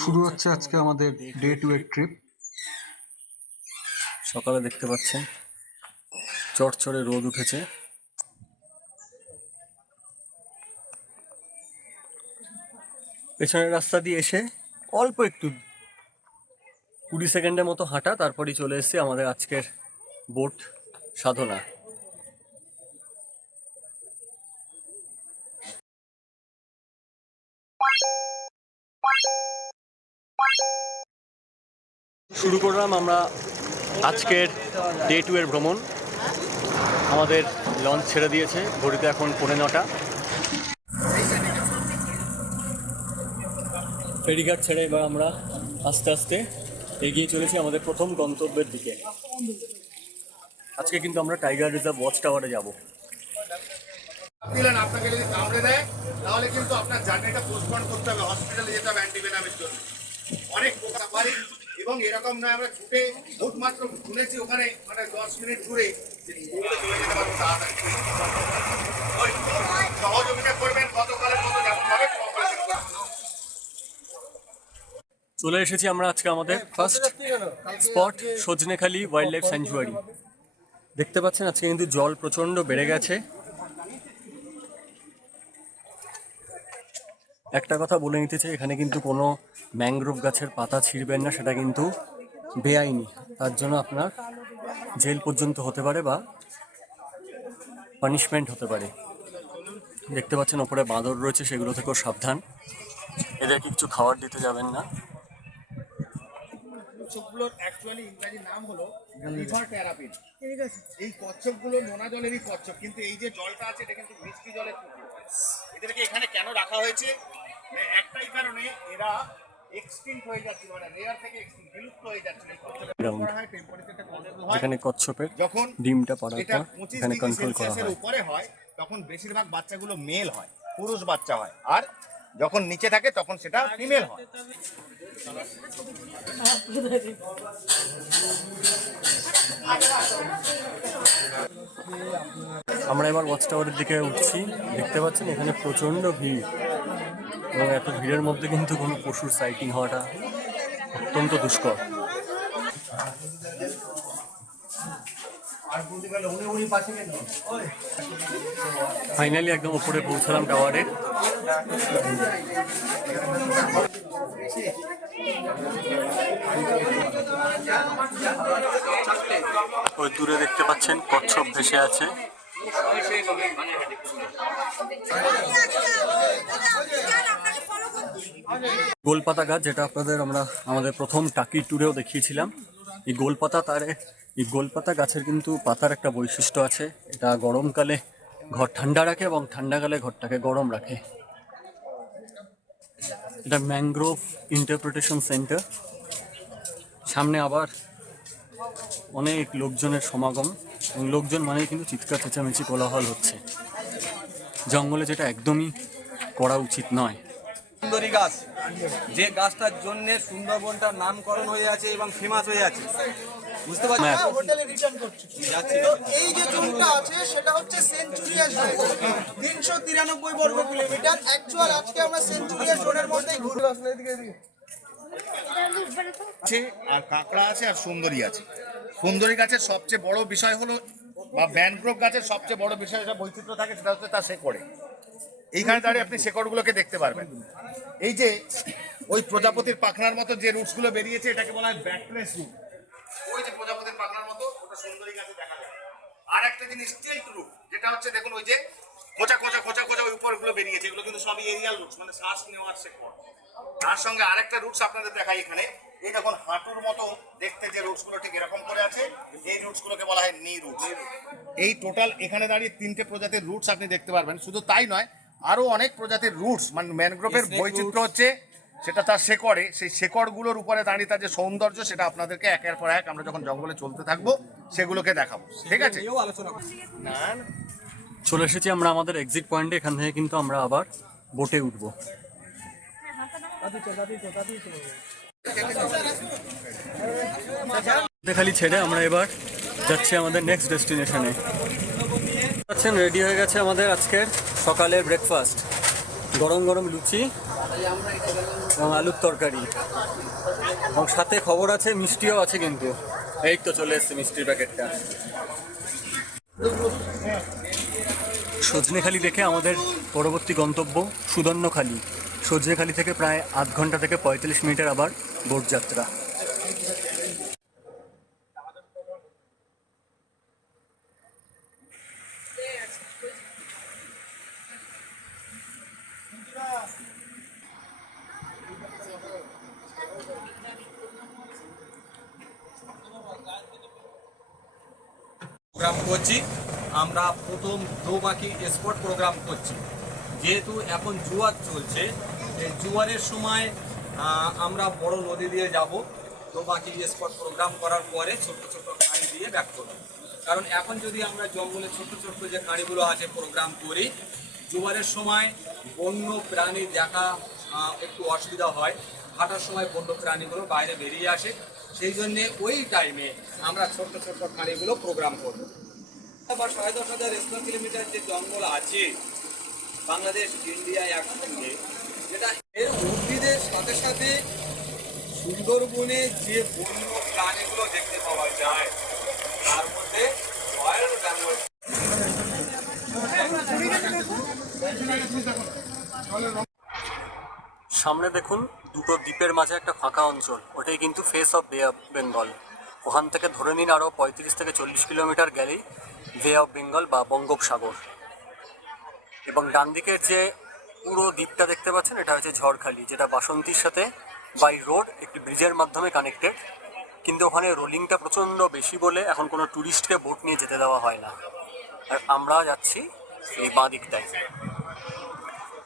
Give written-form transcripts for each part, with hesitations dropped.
শুরু হচ্ছে আজকে আমাদের ডে 2 এর ট্রিপ। সকালে দেখতে পাচ্ছেন চড়চড়ে রোদ উঠেছে। পেছনের রাস্তা দিয়ে এসে অল্প একটু 20 সেকেন্ডের মতো হাঁটা, তারপরই চলে এসেছি আমাদের আজকের বোট সাধনা। শুরু করলাম আমরা আজকের ডে 2 এর ভ্রমণ। আমাদের লঞ্চ ছেড়ে দিয়েছে, ঘড়িতে এখন 9:45। ফেরিঘাট ছেড়ে এবার আমরা আস্তে আস্তে এগিয়ে চলেছি আমাদের প্রথম গন্তব্যের দিকে। আজকে কিন্তু আমরা টাইগার রিজার্ভ ওয়াচ টাওয়ারে যাব। আপনাকে যদি কামড়ে দেয় তাহলে কিন্তু আপনার জার্নিটা পোস্টপোন করতে হবে, হসপিটালে যেতে হবে অ্যান্টিভেনামের জন্য। অনেক পোকা পারি এবং এরকম নয় আমরা ছুটে ভোট মাত্র শুনেছি ওখানে মানে 10 মিনিট ঘুরে সহযোগিতা করবেন গতকালের মতো যেমন ভাবে। চলে এসেছি আমরা আজকে আমাদের first spot Sajnekhali wild life sanctuary. দেখতে পাচ্ছেন আজকে কিন্তু জল প্রচণ্ড বেড়ে গেছে। একটা কথা বলে নিতে চাই, এখানে কিন্তু কোনো ম্যানগ্রোভ গাছের পাতা ছিঁড়বেন না, সেটা কিন্তু বেআইনি। তার জন্য আপনার জেল পর্যন্ত হতে পারে বা পানিশমেন্ট হতে পারে। দেখতে পাচ্ছেন ওপরে বাঁদর রয়েছে, সেগুলো থেকেও সাবধান। এদেরকে কিছু খাবার দিতে যাবেন না। কচ্ছপগুলোর অ্যাকচুয়ালি ইংরেজি নাম হলো রিভার টেরাপিন। এই কচ্ছপগুলো নোনা জলেরই কচ্ছপ, কিন্তু এই যে জলটা আছে এটা কিন্তু মিষ্টি জলের পুকুর। এদেরকে এখানে কেন রাখা হয়েছে? একটাই কারণে, এরা এক্সটিংক্ট হয়ে যাচ্ছে, মানে রেয়ার থেকে এক্সটিংক্ট, বিলুপ্ত হয়ে যাচ্ছে। এখানে কচ্ছপের যখন ডিমটা পড়ার এটা পর 25 এখানে ডিগ্রি কন্ট্রোল করা সেলসিয়াসের হয়। উপরে হয় তখন বেশিরভাগ বাচ্চাগুলো মেল হয়, পুরুষ বাচ্চা হয়, আর যখন নিচে থাকে তখন সেটা ফিমেল হয়। আমরা এবার ওয়াচ টাওয়ারের দিকে উঠছি। দেখতে পাচ্ছেন এখানে প্রচণ্ড ভিড়, এবং এত ভিড়ের মধ্যে কিন্তু কোনো পশুর সাইটিং হওয়াটা অত্যন্ত দুষ্কর। ফাইনালি একদম উপরে পৌঁছালাম টাওয়ারে। ওই দূরে দেখতে পাচ্ছেন কচ্ছপ ভেসে আছে। গোলপাতা গাছ, যেটা আপনাদের আমরা আমাদের প্রথম টাকি ট্যুরেও দেখিয়েছিলাম। এই গোলপাতা গাছের কিন্তু পাতার একটা বৈশিষ্ট্য আছে, এটা গরমকালে ঘর ঠান্ডা রাখে এবং ঠান্ডাকালে ঘরটাকে গরম রাখে। এটা ম্যানগ্রোভ ইন্টারপ্রিটেশন সেন্টার। সামনে আবার অনেক লোকজনের সমাগম, এবং লোকজন মানেই কিন্তু চিৎকার চেঁচামেচি কোলাহল হচ্ছে জঙ্গলে, যেটা একদমই করা উচিত নয়। সুন্দরী গাছ, যে গাছটার জন্য সুন্দরবনটার নামকরণ হয়ে আছে এবং ফেমাস হয়ে আছে, বুঝতে পারছি। হোটেলে রিটার্ন করছি। তো এই যে জোনটা আছে সেটা হচ্ছে সেঞ্চুরিয়া জোন, 393 বর্গ কিলোমিটার। অ্যাকচুয়াল আজকে আমরা সেঞ্চুরিয়া জোনের মধ্যেই ঘুরে আসলে এদিকে আর কাঁকড়া আছে আর সুন্দরী আছে। সুন্দরী গাছের সবচেয়ে বড় বিষয় হলো, বা ম্যানগ্রোভ গাছের সবচেয়ে বড় বিষয় যেটা বৈচিত্র্য থাকে সেটা হচ্ছে তার শেকড়ে। এইখানে দাঁড়িয়ে আপনি শেকড়গুলোকে দেখতে পারবেন। এই যে ওই প্রজাপতির পাখনার মতো যে রুটসগুলো বেরিয়েছে, এটাকে বলা হয় ব্যাকট্রেস রুট। ওই যে প্রজাপতির পাখনার মতো, ওটা সুন্দরী গাছে দেখা যায়। আর একটা জিনিস স্টেলথ রুট, যেটা হচ্ছে দেখুন ওই যে খোঁচা খোঁচা খোঁচা খোঁচা ওই উপরগুলো বেরিয়েছে, এগুলো কিন্তু সবই এরিয়াল রুটস, মানে শ্বাস নেওয়ার শেকড়। তার সঙ্গে আরেকটা রুটস আপনাদের দেখাই এখানে, এই দেখুন হাঁটুর মতো দেখতে যে রুটসগুলো ঠিক এরকম করে আছে, এই রুটসগুলোকে বলা হয় নি রুটস। এই টোটাল এখানে দাঁড়িয়ে 3টে প্রজাতির রুটস আপনি দেখতে পারবেন। শুধু তাই নয়, আরো অনেক প্রজাতির রুটস, মানে ম্যানগ্রোভের বৈচিত্র্য হচ্ছে সেটা তার শেকড়ে। সেই শেকড়গুলোর উপরে দাঁড়িয়ে তার যে সৌন্দর্য, সেটা আপনাদেরকে একের পর এক আমরা যখন জঙ্গলে চলতে থাকবো সেগুলোকে দেখাবো। ঠিক আছে, চলে এসেছি আমরা আমাদের এক্সিট পয়েন্টে। এখান থেকে কিন্তু আমরা আবার বোটে উঠবো। খালি ছেড়ে আমরা এবার যাচ্ছি আমাদের নেক্সট ডেস্টিনেশনে। রেডি হয়ে গেছে আমাদের আজকের সকালের ব্রেকফাস্ট। গরম গরম লুচি এবং আলুর তরকারি, এবং সাথে খবর আছে মিষ্টিও আছে কিন্তু। এই তো চলে এসছে মিষ্টির প্যাকেটটা। সজনেখালি দেখে আমাদের পরবর্তী গন্তব্য সুদর্ণখালি। সজনেখালি থেকে প্রায় আধ ঘন্টা থেকে 45 মিনিটের আবার বোট যাত্রা। প্রোগ্রাম করছি আমরা, প্রথম দোবাকি স্পট প্রোগ্রাম করছি। যেহেতু এখন জোয়ার চলছে, এই জোয়ারের সময় আমরা বড় নদী দিয়ে যাব। দোবাকি স্পট প্রোগ্রাম করার পরে ছোট্ট ছোট্ট খাঁড়ি দিয়ে ব্যাক করব। কারণ এখন যদি আমরা জঙ্গলে ছোট্ট ছোট্ট যে খাঁড়িগুলো আছে প্রোগ্রাম করি, জোয়ারের সময় বন্য প্রাণী দেখা একটু অসুবিধা হয়। ভাটার সময় বন্য প্রাণীগুলো বাইরে বেরিয়ে আসে, সেই জন্যে ওই টাইমে আমরা ছোট্ট ছোট্ট খাঁড়িগুলো প্রোগ্রাম করব। আবার 10,500 স্কোয়ার কিলোমিটার যে জঙ্গল আছে বাংলাদেশ ইন্ডিয়া একসঙ্গে, যেটা এর উদ্ভিদের সাথে সাথে সুন্দরবনে যে বন্য প্রাণীগুলো দেখতে পাওয়া যায় তার মধ্যে রয়্যাল বেঙ্গল। সামনে দেখুন দুটো দ্বীপের মাঝে একটা ফাঁকা অঞ্চল, ওটাই কিন্তু ফেস অফ বে অফ বেঙ্গল। ওখান থেকে ধরে নিন আরও 35 থেকে 40 কিলোমিটার গেলেই বে অফ বেঙ্গল বা বঙ্গোপসাগর। এবং ডান দিকের যে পুরো দ্বীপটা দেখতে পাচ্ছেন, এটা হচ্ছে ঝড়খালি, যেটা বাসন্তীর সাথে বাই রোড একটি ব্রিজের মাধ্যমে কানেক্টেড। কিন্তু ওখানে রোলিংটা প্রচণ্ড বেশি বলে এখন কোনো ট্যুরিস্টকে বোট নিয়ে যেতে দেওয়া হয় না। আর আমরা যাচ্ছি এই বাঁ দিকটায়।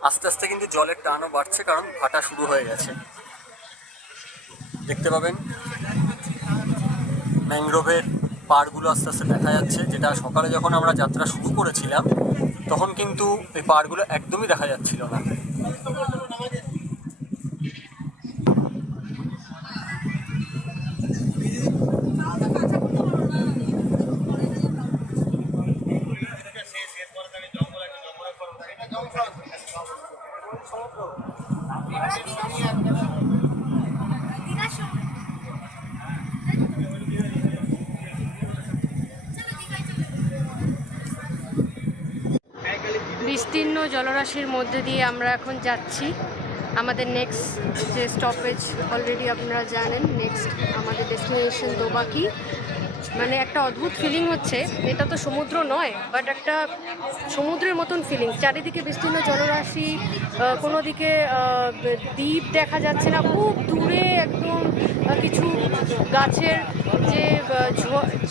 আস্তে আস্তে কিন্তু জলের টানও বাড়ছে, কারণ ভাটা শুরু হয়ে গেছে। দেখতে পাবেন ম্যাংগ্রোভের পাড়গুলো আস্তে আস্তে দেখা যাচ্ছে, যেটা সকালে যখন আমরা যাত্রা শুরু করেছিলাম তখন কিন্তু এই পাড়গুলো একদমই দেখা যাচ্ছিল না। বিস্তীর্ণ জলরাশির মধ্যে দিয়ে আমরা এখন যাচ্ছি। আমাদের নেক্সট যে স্টপেজ অলরেডি আপনারা জানেন, নেক্সট আমাদের ডেস্টিনেশন দোবাকি। মানে একটা অদ্ভুত ফিলিং হচ্ছে, এটা তো সমুদ্র নয় বাট একটা সমুদ্রের মতন ফিলিং। চারিদিকে বিস্তীর্ণ জলরাশি, কোনো দিকে দ্বীপ দেখা যাচ্ছে না, খুব দূরে একদম কিছু গাছের যে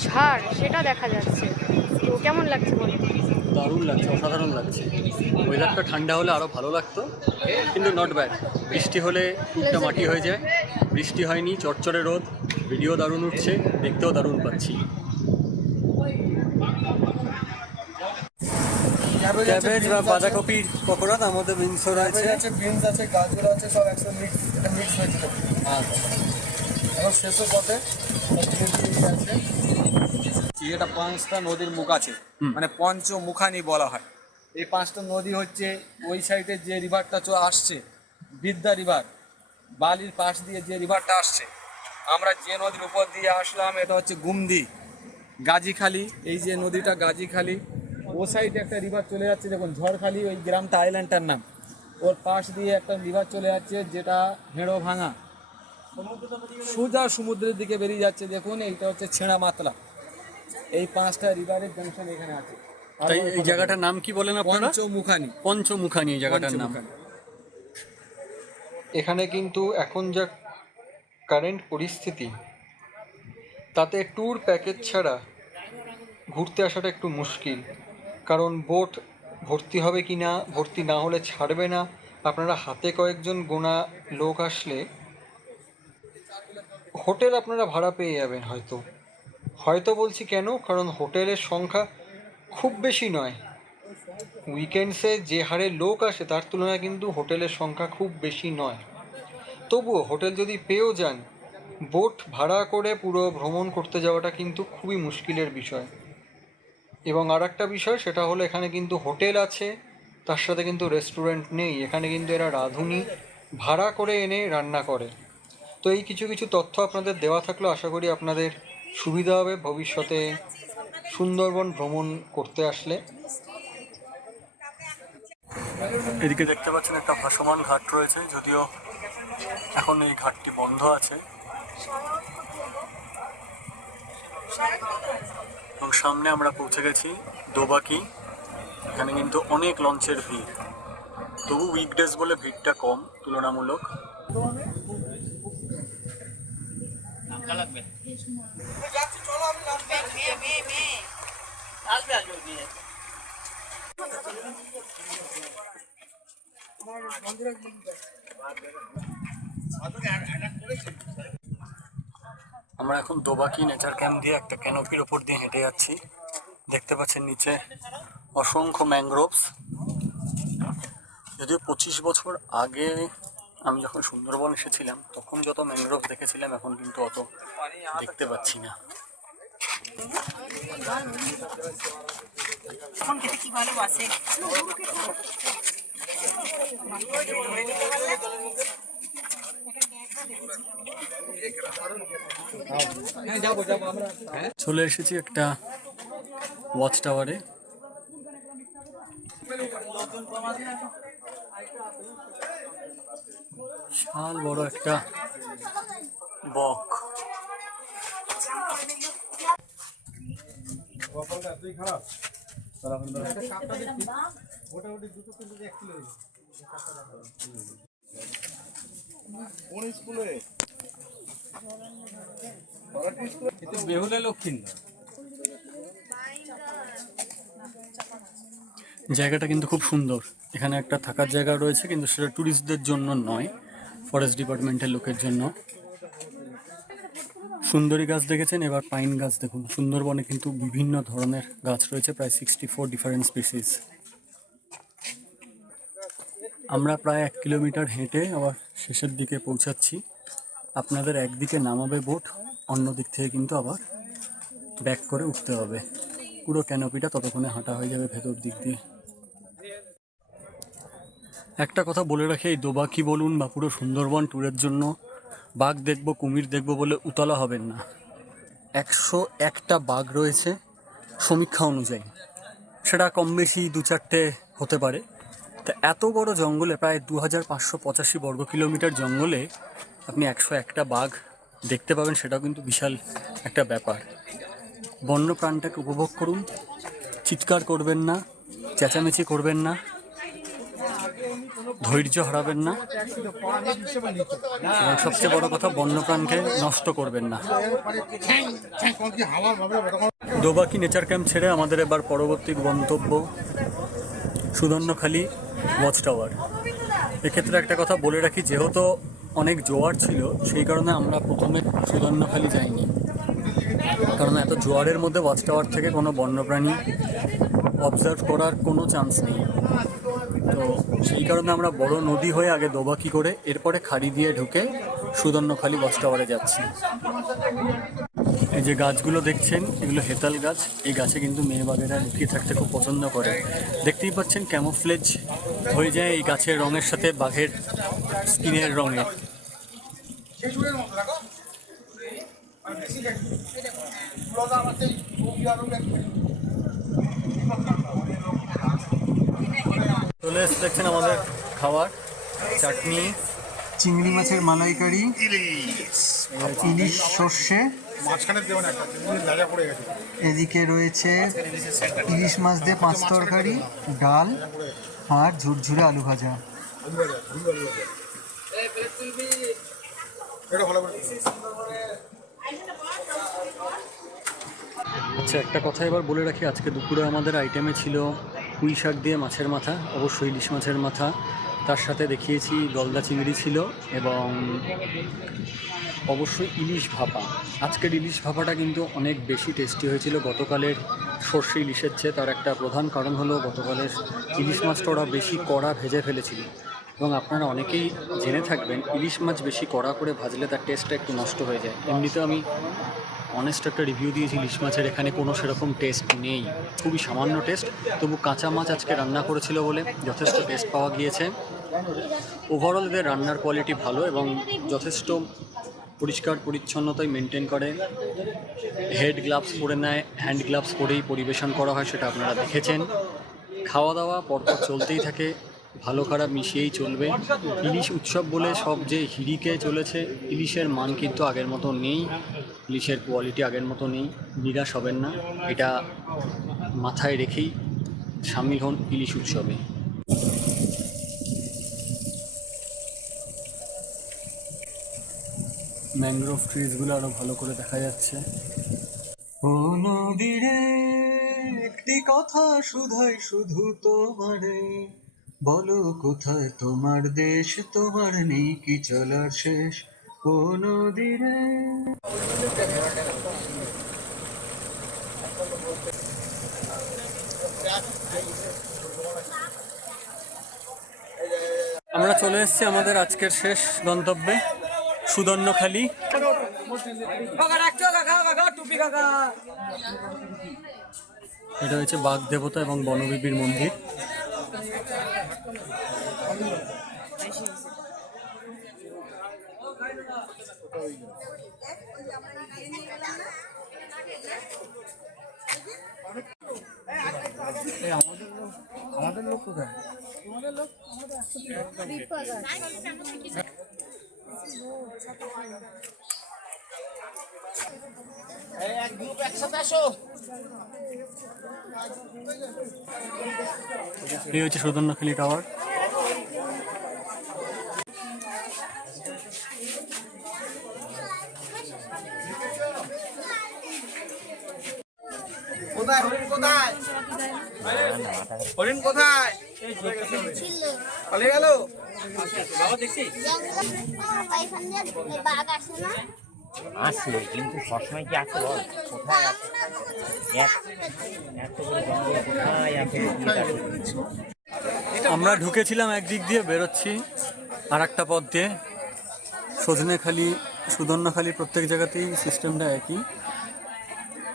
ঝাড় সেটা দেখা যাচ্ছে। তো কেমন লাগছে বলুন? দারুণ লাগছে, অসাধারণ লাগছে। ওয়েদারটা ঠান্ডা হলে আরও ভালো লাগতো, কিন্তু নট ব্যাড। বৃষ্টি হলে টুকটা মাটি হয়ে যায়, বৃষ্টি হয়নি, চটচড়ে রোদ, ভিডিও দারুণ উঠছে, দেখতেও দারুণ পাচ্ছি। ক্যাবেজ বা বাঁধাকপির পকোড়া, তার মধ্যে বিনসও রয়েছে, বিনস আছে, গাজর আছে, সব একসাথে মিক্স ভেজিটেবল। এখন শেষের পথে আছে এটা 5টা নদীর মুখ আছে, মানে পঞ্চমুখানি বলা হয়। এই 5টা নদী হচ্ছে ওই সাইডে যে রিভারটা আসছে, বিদ্যা রিভার, বালির পাশ দিয়ে যে রিভারটা আসছে, আমরা যে নদীর উপর দিয়ে আসলাম এটা হচ্ছে গুমদি, গাজীখালি। এই যে নদীটা গাজীখালি, ও সাইডে একটা রিভার চলে যাচ্ছে, দেখুন ঝড়খালি, ওই গ্রামটা আইল্যান্ডটার নাম। ওর পাশ দিয়ে একটা রিভার চলে যাচ্ছে যেটা হেঁড়ো ভাঙা, সোজা সমুদ্রের দিকে বেরিয়ে যাচ্ছে। দেখুন এইটা হচ্ছে ছেঁড়া মাতলা। এই 5টা রিভারের জাংশন এখানে আছে। তাই এই জায়গাটার নাম কি বলেন আপনারা? পঞ্চমুখানি। পঞ্চমুখানি এই জায়গাটার নাম। এখানে কিন্তু এখন যা কারেন্ট পরিস্থিতি, তাতে ট্যুর প্যাকেজ ছাড়া ঘুরতে আসাটা একটু মুশকিল। কারণ বোট ভর্তি হবে কি না, ভর্তি না হলে ছাড়বে না। আপনারা হাতে কয়েকজন গোনা লোক আসলে হোটেল আপনারা ভাড়া পেয়ে যাবেন হয়তো। হয়তো বলছি কেন, কারণ হোটেলের সংখ্যা খুব বেশি নয়। উইকেন্ডসে যে হারে লোক আসে তার তুলনায় কিন্তু হোটেলের সংখ্যা খুব বেশি নয়। তবুও হোটেল যদি পেয়েও যান, বোট ভাড়া করে পুরো ভ্রমণ করতে যাওয়াটা কিন্তু খুবই মুশকিলের বিষয়। এবং আর একটা বিষয়, সেটা হলো এখানে কিন্তু হোটেল আছে, তার সাথে কিন্তু রেস্টুরেন্ট নেই, এখানে কিন্তু এরা রাঁধুনি ভাড়া করে এনে রান্না করে। তো এই কিছু কিছু তথ্য আপনাদের দেওয়া থাকলো, আশা করি আপনাদের সুবিধা হবে ভবিষ্যতে সুন্দরবন ভ্রমণ করতে আসলে। এদিকে দেখতে পাচ্ছেন একটা ভাসমান ঘাট রয়েছে, যদিও এখন এই ঘাটটি বন্ধ আছে। এবং সামনে আমরা পৌঁছে গেছি দোবাকি। এখানে কিন্তু অনেক লঞ্চের ভিড়, তবু উইকডেজ বলে ভিড়টা কম তুলনামূলক। আমরা এখন দোবাকি নেচার ক্যাম্প দিয়ে একটা ক্যানোপির ওপর দিয়ে হেঁটে যাচ্ছি। দেখতে পাচ্ছেন নিচে অসংখ্য ম্যানগ্রোভস। যদিও 25 বছর আগে আমি যখন সুন্দরবন এসেছিলাম তখন যত ম্যানগ্রোভ দেখেছিলাম এখন কিন্তু অত দেখতে পাচ্ছি না। চলে এসেছি একটা ওয়াচ টাওয়ারে। বিশাল বড় একটা বক। বেহুলা লক্ষ্মী জায়গাটা কিন্তু খুব সুন্দর। এখানে একটা থাকার জায়গা রয়েছে, কিন্তু সেটা ট্যুরিস্টদের জন্য নয়, ফরেস্ট ডিপার্টমেন্টের লোকের জন্য। সুন্দরী গাছ দেখেছেন, এবার পাইন গাছ দেখুন। সুন্দরবনে কিন্তু বিভিন্ন ধরনের গাছ রয়েছে, প্রায় 64 ডিফারেন্ট স্পিসিস। আমরা প্রায় 1 কিলোমিটার হেঁটে আবার শেষের দিকে পৌঁছাচ্ছি। আপনাদের একদিকে নামাবে বোট, অন্য দিক থেকে কিন্তু আবার ব্যাক করে উঠতে হবে। পুরো ক্যানোপিটা ততক্ষণে হাঁটা হয়ে যাবে ভেতর দিক দিয়ে। একটা কথা বলে রাখি, এই দোবাকি বলুন বা পুরো সুন্দরবন ট্যুরের জন্য বাঘ দেখবো কুমির দেখবো বলে উতলা হবেন না। 101টা বাঘ রয়েছে সমীক্ষা অনুযায়ী, সেটা কম বেশি 2-4টে হতে পারে। তা এত বড় জঙ্গলে, প্রায় 2585 বর্গ কিলোমিটার জঙ্গলে আপনি 101টা বাঘ দেখতে পাবেন, সেটাও কিন্তু বিশাল একটা ব্যাপার। বন্য প্রাণটাকে উপভোগ করুন, চিৎকার করবেন না, চেঁচামেচি করবেন না, ধৈর্য হারাবেন না, এবং সবচেয়ে বড় কথা বন্যপ্রাণকে নষ্ট করবেন না। দোবাকি নেচার ক্যাম্প ছেড়ে আমাদের এবার পরবর্তী গন্তব্য সুদর্ণখালি ওয়াচ টাওয়ার। এক্ষেত্রে একটা কথা বলে রাখি, যেহেতু অনেক জোয়ার ছিল সেই কারণে আমরা প্রথমে সুদর্ণখালি যাইনি, কারণ এত জোয়ারের মধ্যে ওয়াচ টাওয়ার থেকে কোনো বন্যপ্রাণী অবজার্ভ করার কোনো চান্স নেই। তো সেই কারণে আমরা বড় নদী হয়ে আগে দোবাকি করে এরপরে খাড়ি দিয়ে ঢুকে সুদর্ণখালি ওয়াচ টাওয়ারে যাচ্ছি। এই যে গাছগুলো দেখছেন, এগুলো হেতাল গাছ। এই গাছে কিন্তু মেয়েবাগেরা লুকিয়ে থাকতে খুব পছন্দ করে। দেখতেই পাচ্ছেন ক্যামোফ্লেজ হয়ে যায় এই গাছের রঙের সাথে বাঘের স্কিনের রঙের। চলে এসে দেখছেন আমাদের খাবার, চাটনি, চিংড়ি মাছের মালাইকারি, ইলিশ সর্ষে, এদিকে রয়েছে ইলিশ মাছ দিয়ে 5 তরকারি, ডাল আর ঝুরঝুরে আলু ভাজা। আচ্ছা, একটা কথা এবার বলে রাখি, আজকে দুপুরে আমাদের আইটেমে ছিল পুঁই শাক দিয়ে মাছের মাথা, অবশ্যই ইলিশ মাছের মাথা, তার সাথে দেখিয়েছি গলদা চিংড়ি ছিল, এবং অবশ্যই ইলিশ ভাপা। আজকের ইলিশ ভাপাটা কিন্তু অনেক বেশি টেস্টি হয়েছিল গতকালের সর্ষে ইলিশের চেয়ে। তার একটা প্রধান কারণ হলো গতকালের ইলিশ মাছটা ওরা বেশি কড়া ভেজে ফেলেছিল, এবং আপনারা অনেকেই জেনে থাকবেন ইলিশ মাছ বেশি কড়া করে ভাজলে তার টেস্টটা একটু নষ্ট হয়ে যায়। এমনিতেও আমি অনেস্ট একটা রিভিউ দিয়েছি ইলিশ মাছের। এখানে কোনো সেরকম টেস্ট নেই, খুবই সামান্য টেস্ট। তবু কাঁচা মাছ আজকে রান্না করেছিল বলে যথেষ্ট টেস্ট পাওয়া গিয়েছে। ওভারঅল এদের রান্নার কোয়ালিটি ভালো এবং যথেষ্ট পরিষ্কার পরিচ্ছন্নতাই মেনটেন করে। হেড গ্লাভস পরে নেয়, হ্যান্ড গ্লাভস পরেই পরিবেশন করা হয়, সেটা আপনারা দেখেছেন। খাওয়া দাওয়া পরপর চলতেই থাকে, ভালো খারাপ মিশিয়েই চলবে। ইলিশ উৎসব বলে সব যে হিরিকে চলেছে, ইলিশের মান কিন্তু আগের মতো নেই, ইলিশের কোয়ালিটি আগের মতো নেই। নিরাশ হবেন না, এটা মাথায় রেখেই সামিল হন ইলিশ উৎসবে। ম্যানগ্রোভ ট্রিজগুলো আরো ভালো করে দেখা যাচ্ছে। ও নদীরে একটি কথা শুধাই শুধু তোমারে, বলো কোথায় তোমার দেশ, তোমার নেই কি চলার শেষ। ও নদীরে। আমরা চলে এসেছি আমাদের আজকের শেষ গন্তব্যে, সুদর্ণখালি। এটা হচ্ছে বাঘ দেবতা এবং বনবিবির মন্দির। আমাদের লোক কোথায়? এই হচ্ছে সুদর্ণখালি টাওয়ার। কোথায় হরিণ কোথায় পালিয়ে গেল? আসে কিন্তু সবসময় কি আছে বল? কোথায় আছে? এত বড় জঙ্গল কোথায় আছে? আমরা ঢুকেছিলাম একদিক দিয়ে, বেরোচ্ছি আর একটা পথ দিয়ে। সজনেখালি, সুদর্ণখালি প্রত্যেক জায়গাতেই সিস্টেমটা একই।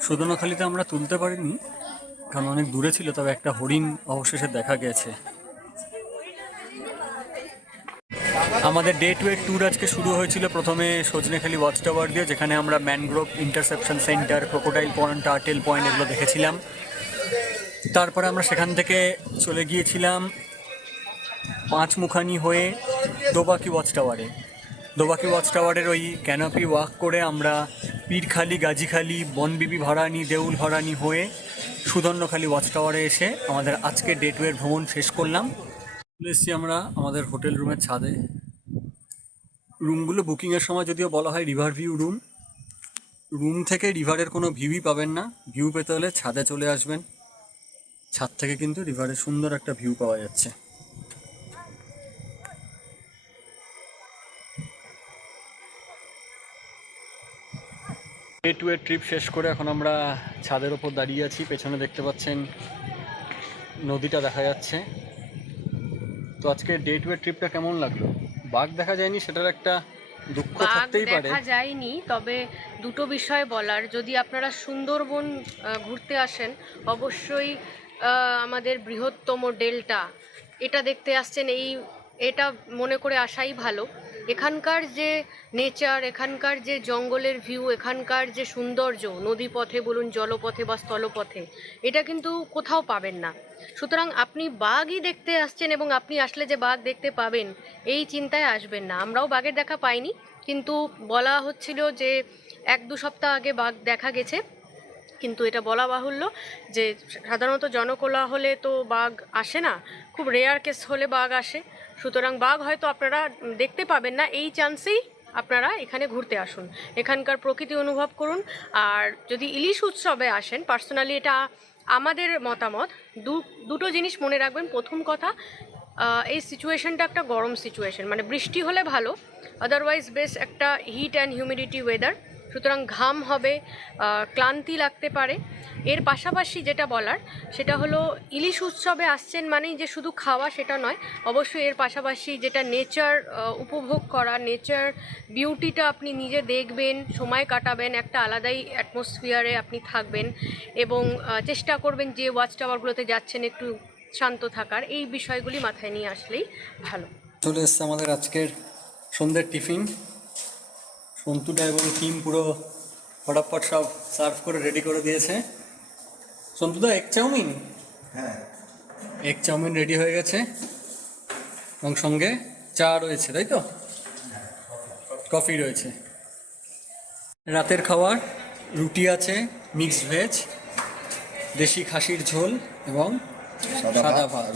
সুদর্ণখালিতে আমরা তুলতে পারিনি কারণ অনেক দূরে ছিল, তবে একটা হরিণ অবশেষে দেখা গেছে। আমাদের ডে 2 এর ট্যুর আজকে শুরু হয়েছিল প্রথমে সজনেখালি ওয়াচ টাওয়ার দিয়ে, যেখানে আমরা mangrove interception centre, crocodile point, turtle point এগুলো দেখেছিলাম। তারপরে আমরা সেখান থেকে চলে গিয়েছিলাম পাঁচমুখানি হয়ে দোবাকি ওয়াচ টাওয়ারে। দোবাকি ওয়াচ টাওয়ারের ওই ক্যানোপি ওয়াক করে আমরা পীরখালি, গাজীখালি, বনবিবি ভরানি, দেউল ভরানি হয়ে সুদর্ণখালি ওয়াচ টাওয়ারে এসে আমাদের আজকে ডে 2 এর ভ্রমণ শেষ করলাম। চলে এসেছি আমরা আমাদের হোটেল রুমের ছাদে। রুমগুলো বুকিংয়ের সময় যদিও বলা হয় রিভার ভিউ রুম, রুম থেকে রিভারের কোনো ভিউই পাবেন না। ভিউ পেতে হলে ছাদে চলে আসবেন, ছাদ থেকে কিন্তু রিভারের সুন্দর একটা ভিউ পাওয়া যাচ্ছে। ডে 2 এর ট্রিপ শেষ করে এখন আমরা ছাদের ওপর দাঁড়িয়ে আছি। পেছনে দেখতে পাচ্ছেন নদীটা দেখা যাচ্ছে। তো আজকে ডে 2 এর ট্রিপটা কেমন লাগলো? বাঘ দেখা যায়নি, সেটার একটা দুঃখ থাকতেই পারে। দেখা যায়নি, তবে দুটো বিষয় বলার, যদি আপনারা সুন্দরবন ঘুরতে আসেন অবশ্যই আমাদের বৃহত্তম ডেল্টা এটা দেখতে আসছেন, এটা মনে করে আসাই ভালো। এখানকার যে নেচার, এখানকার যে জঙ্গলের ভিউ, এখানকার যে সৌন্দর্য, নদীপথে বলুন, জলপথে বা স্থলপথে, এটা কিন্তু কোথাও পাবেন না। সুতরাং আপনি বাঘই দেখতে আসছেন এবং আপনি আসলে যে বাঘ দেখতে পাবেন এই চিন্তায় আসবেন না। আমরাও বাঘের দেখা পাইনি, কিন্তু বলা হচ্ছিল যে 1-2 সপ্তাহ আগে বাঘ দেখা গেছে। কিন্তু এটা বলা বাহুল্য যে সাধারণত জনকোলাহলে তো বাঘ আসে না, খুব রেয়ার কেস হলে বাঘ আসে। সুতরাং বাঘ হয়তো আপনারা দেখতে পাবেন না, এই চান্সেই আপনারা এখানে ঘুরতে আসুন, এখানকার প্রকৃতি অনুভব করুন। আর যদি ইলিশ উৎসবে আসেন, পার্সোনালি এটা আমাদের মতামত, দুটো জিনিস মনে রাখবেন। প্রথম কথা, এই সিচুয়েশনটা একটা গরম সিচুয়েশন, মানে বৃষ্টি হলে ভালো, আদারওয়াইজ বেশ একটা হিট অ্যান্ড হিউমিডিটি ওয়েদার। সুতরাং ঘাম হবে, ক্লান্তি লাগতে পারে। এর পাশাপাশি যেটা বলার সেটা হলো ইলিশ উৎসবে আসছেন মানেই যে শুধু খাওয়া সেটা নয়, অবশ্যই এর পাশাপাশি যেটা নেচার উপভোগ করা, নেচার বিউটিটা আপনি নিজে দেখবেন, সময় কাটাবেন, একটা আলাদাই অ্যাটমসফিয়ারে আপনি থাকবেন এবং চেষ্টা করবেন যে ওয়াচ টাওয়ারগুলোতে যাচ্ছেন একটু শান্ত থাকার, এই বিষয়গুলি মাথায় নিয়ে আসলেই ভালো। চলে এসছে আমাদের আজকের সন্ধ্যের টিফিন। সন্তুটা এবং টিম পুরো ফটাফট সব সার্ভ করে রেডি করে দিয়েছে। সন্তুদা, এগ চাউমিন? হ্যাঁ, এগ চাউমিন রেডি হয়ে গেছে এবং সঙ্গে চা রয়েছে, তাই তো? কফি রয়েছে। রাতের খাবার রুটি আছে, মিক্সড ভেজ, দেশি খাসির ঝোল এবং সাদা ভাত,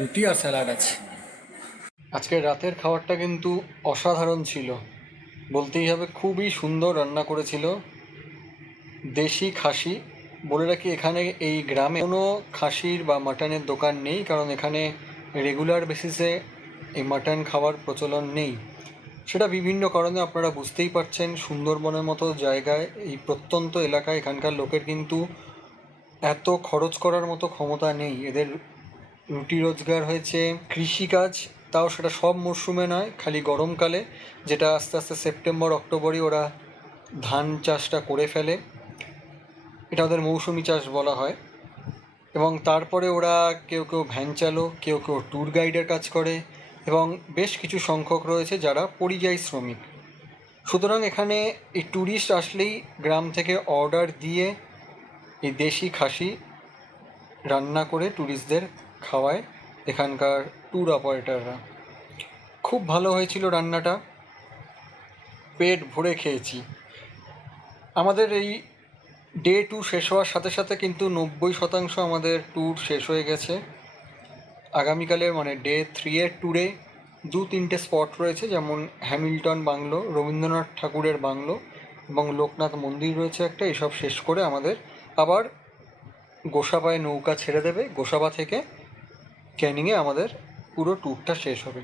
রুটি আর স্যালাড আছে। আজকের রাতের খাবারটা কিন্তু অসাধারণ ছিল, বলতেই হবে। খুবই সুন্দর রান্না করেছিল। দেশি খাসি, বলে রাখি এখানে এই গ্রামে কোনো খাসির বা মাটনের দোকান নেই, কারণ এখানে রেগুলার বেসিসে এই মাটন খাওয়ার প্রচলন নেই। সেটা বিভিন্ন কারণে আপনারা বুঝতেই পারছেন। সুন্দরবনের মতো জায়গায়, এই প্রত্যন্ত এলাকায় এখানকার লোকের কিন্তু এত খরচ করার মতো ক্ষমতা নেই। এদের রুটি রোজগার হয়েছে কৃষিকাজ, তাও সেটা সব মরশুমে নয়, খালি গরমকালে, যেটা আস্তে আস্তে সেপ্টেম্বর অক্টোবরই ওরা ধান চাষটা করে ফেলে। এটা ওদের মৌসুমি চাষ বলা হয়। এবং তারপরে ওরা কেউ কেউ ভ্যান চালক, কেউ কেউ ট্যুর গাইডের কাজ করে এবং বেশ কিছু সংখ্যক রয়েছে যারা পরিযায়ী শ্রমিক। সুতরাং এখানে এই ট্যুরিস্ট আসলেই গ্রাম থেকে অর্ডার দিয়ে এই দেশি খাসি রান্না করে ট্যুরিস্টদের খাওয়ায় এখানকার ট্যুর অপারেটররা। খুব ভালো হয়েছিল রান্নাটা, পেট ভরে খেয়েছি। আমাদের এই ডে 2 শেষ হওয়ার সাথে সাথে কিন্তু 90% আমাদের ট্যুর শেষ হয়ে গেছে। আগামীকালের মানে ডে 3 এর ট্যুরে 2-3টে স্পট রয়েছে, যেমন হ্যামিল্টন বাংলো, রবীন্দ্রনাথ ঠাকুরের বাংলো এবং লোকনাথ মন্দির রয়েছে একটা। এসব শেষ করে আমাদের আবার গোসাবায় নৌকা ছেড়ে দেবে। গোসাবা থেকে ক্যানিংয়ে আমাদের পুরো ট্যুরটা শেষ হবে।